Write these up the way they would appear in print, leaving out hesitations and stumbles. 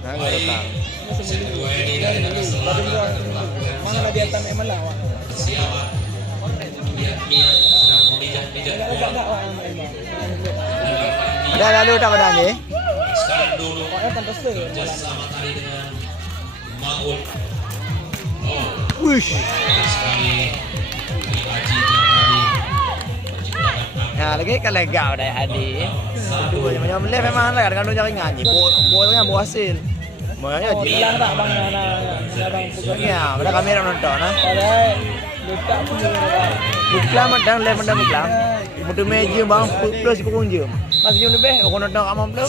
Nah, gak datang. Mana kegiatan emang lah, Wak? Udah lalu tak pada ni? Wush. Ya lagi kan lega dah Adi. Dua macam leh memang lah kan dia ringan ni. Bolanya buat hasil. Makanya Hilang tak bang abang pukul. ya, pada kamera nonton nah. Padahal luka pun Buklam dan leh mandang buklam. Mutu meja bang plus pengunjung. Masih jam lebih aku nonton kat mampu.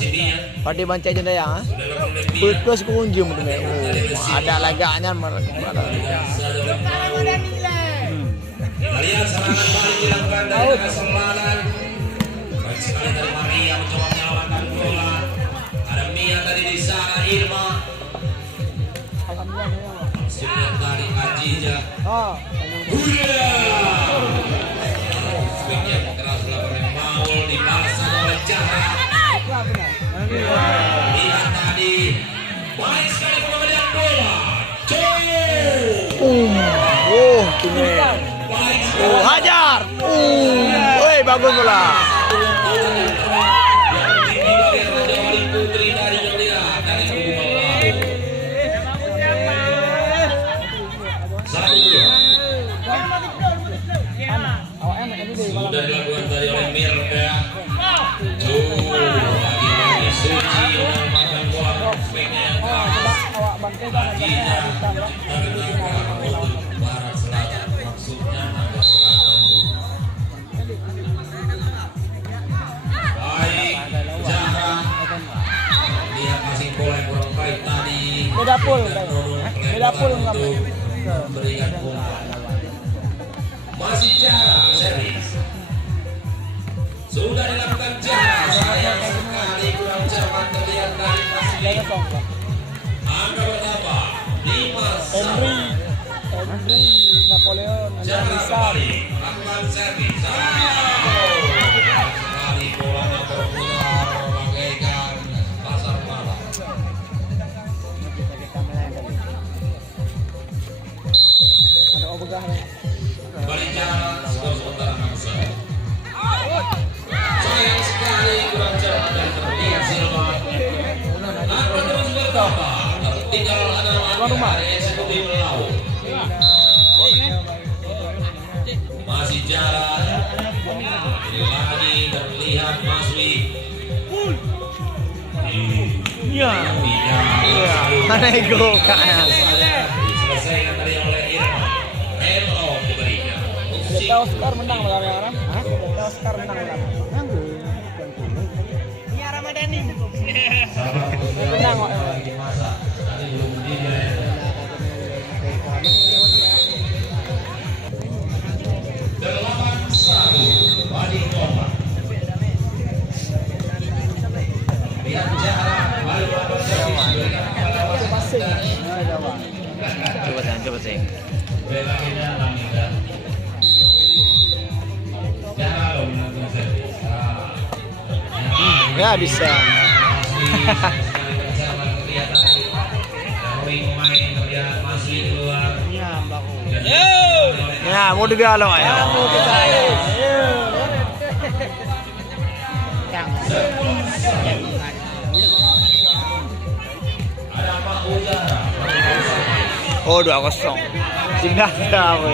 Pada bancai jendaya. Plus pengunjung mutu meja. Ada lagaknya mereka. Lihat serangan balik dilakukan dari Kesempatan. Baik sekali dari Maria mencoba menyelamatkan bola. Ada Mia tadi di sana, Irma. Maksudnya tadi Ajija. Swing yang keras oleh Maul dibalas oleh Jara. Lihat tadi. Baik sekali pemberian bola. Oh, tinggal. Oh, hajar. Woi, bagus bola. Sudah dilakukan tadi oleh Mirda. Lagi Suci menyelamatkan bola. Swingnya yang keras. Ajija barat selatan, maksudnya Naga Selatan. Baik, Zahra. Lihat passing bola yang kurang baik tadi. Beda pul enggak. Memberikan umpan. Masih Zahra, servis. Sudah dilakukan Zahra. Sayang sekali kurang cepat terlihat dari passing. Angka bertambah 5-1. Henry Napoleon Zahra kembali lakukan servis. Sekali bolanya berputar bagaikan pasar malam. ada obegah. Kembali jalan skor sementara 6-1. Sayang sekali kurang cepat dan terlihat Silva. Angka terus bertambah. Tertinggal adalah eksekutif melaut. Masih jalan. Ini lagi terlihat Maswi. Ya. Mana ego kaya. Diselesaikan tadi oleh Irma. Hello diberikan. Kita Oscar menang malam yang orang. Kita Oscar menang malam. Ini Ramadhani. Menang kok. Lagi masak. Tadi belum mendidih. Badi Komar. Lihat Zahra kembali melakukan servis. Coba sih. Belakangnya Lamida. Zahra lo melakukan servis. Ya bisa. Masih keluar. Ya, mau digalau ya. Oh, 2-0. Tidak tahu.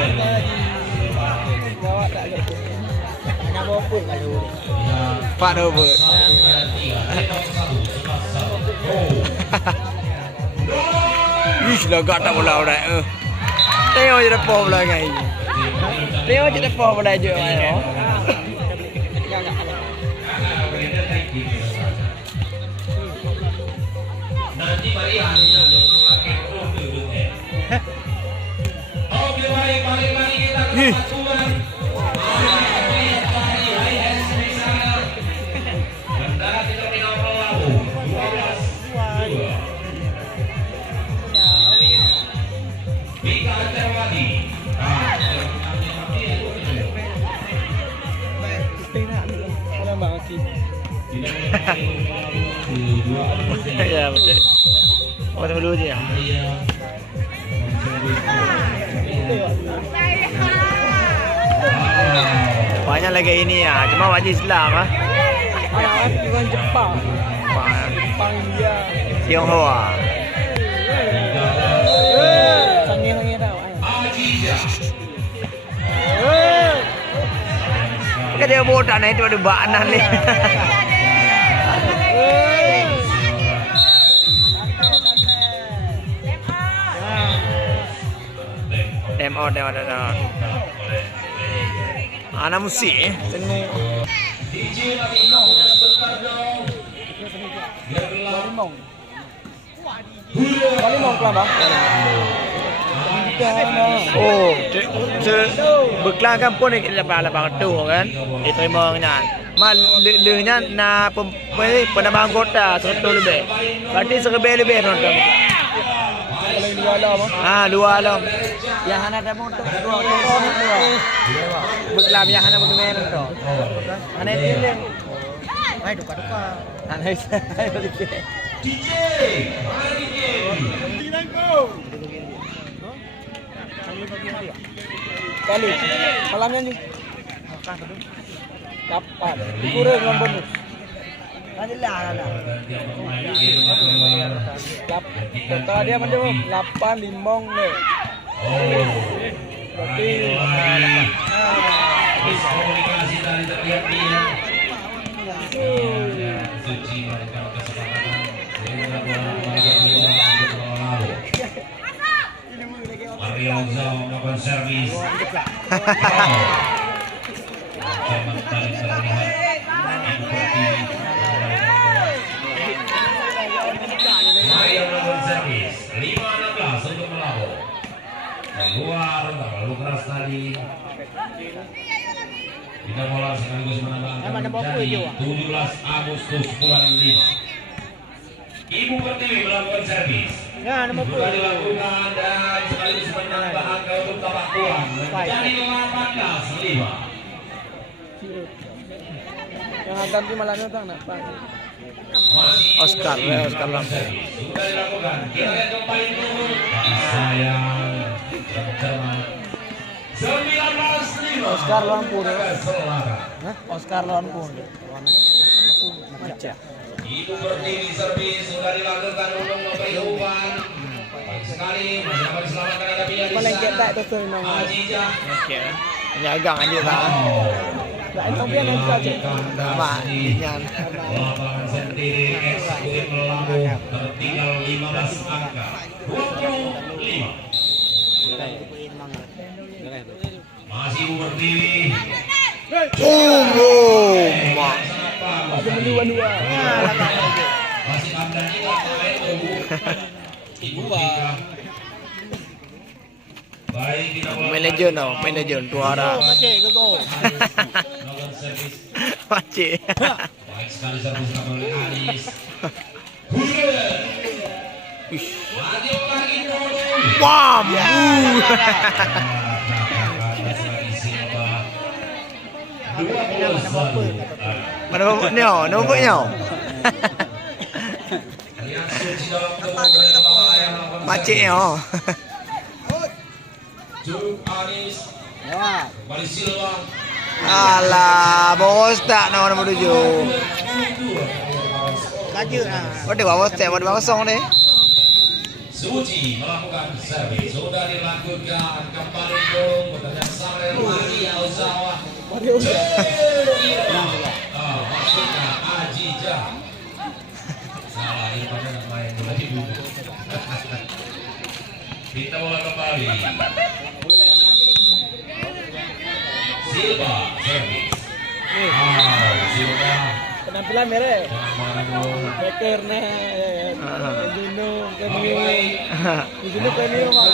Pak Dobut. Ih, lagak tak bola dah. Tengok je depan bola ngai. Tengok je depan bola je ayo. Nanti Maria hanya memakai duduknya. Oke, mari kita ke pacuan. Bendara di terminal Pelabu 12-2. Bika Terwadi. Ya betul. Oh, tunggu dulu aja ya. Banyak lagi ini ya, cuma wajib Islam ah. Anak juga Jepang. Jepang India. Tionghoa. Sangi-sangi tahu. Kan dia bodoh nah itu ada banan nih. Demo. Anak musik tengok. Kalimong kelam bang. Oh, beklang kan pun lapang tu kan. Diterima kan. Mal lehnya na penambang kota 100 lebih. Berarti 1000 lebih penonton. Kalau ini luar bang. Luar alam. Yang anak ada motor dua. Beklam yang anak bermain tu. Anak itu. Hai duka. Anak itu. Kali. Malamnya ni. Kapan? Kurang dengan bonus. Adalah. Total dia macam 8 limong ni. Berarti Komunikasi tadi terlihat dia. Suci melakukan kesepakatan sehingga Mario Zhao melakukan servis. Zaman paling terlihat Mario melakukan servis 5-16 untuk melawan. Keluar terlalu keras tadi. Kita bola sekaligus menambahkan menjadi 17 Agustus bulan 5. Ibu Pertiwi melakukan servis. Sudah dilakukan dan sekaligus menambah angka untuk tapak tuan menjadi 18-5. yang akan di malamnya tak nak pak. Oscar lah. Sudah dilakukan. Kita lihat kembali dulu. Sayang cermat. 19-5. Oscar Lampur. Selatan. Oscar Lampur. Macam. Ibu Pertiwi servis sudah dilakukan untuk memberi umpan. Baik sekali, dapat diselamatkan ada pilihan di Melengket tak sana. tu nama. Ajija. Okey. Penyagang aja tak. Tak itu biar nanti saja. Mak, nyan. Lapangan sendiri eksekutif melambung tertinggal 15 angka 25. Masih Ibu Pertiwi. Mak. Ada mendua-dua. Masih Hamdan juga pemain Ibu. Ibu Tika. Baik kita Manager tu arah. melakukan servis. Macik. Baik sekali servis oleh Anis. Maju lagi dulu. Wam. Mana bapaknya? Mana bapaknya? Maciknya. Cuk Anis. Kembali Silva. Alah, bos tak nombor 7. Kaje ah. Waduh, bos tak, waduh kosong deh. Suci melakukan servis. Sudah dilakukan kembali dong. Bekerja sama dengan Maria Ozawa. Maksudnya Ajija. Salah ini pada main bola ibu. Kita bola kembali. Silva servis. Silva. Penampilan merah. Jangan Beker nah. Dino Kenio. Dino Kenio mak.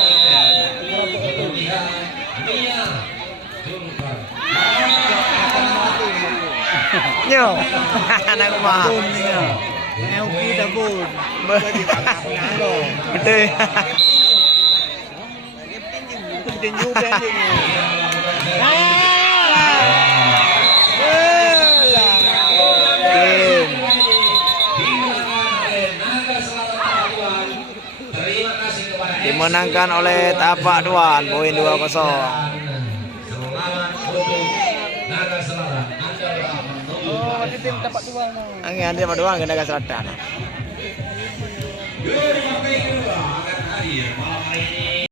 berlebihan. Mia. Julukan. Nyo. Anak mah. Yang kita pun. Betul. Tinju pending. dimenangkan oleh Tapak Duan, poin 2-0. Selamat untuk Naga Selatan. Oh, ini tim dapat dua. Angin Tapak Duan ke Naga Selatan. Kedua akan hadir malam hari ini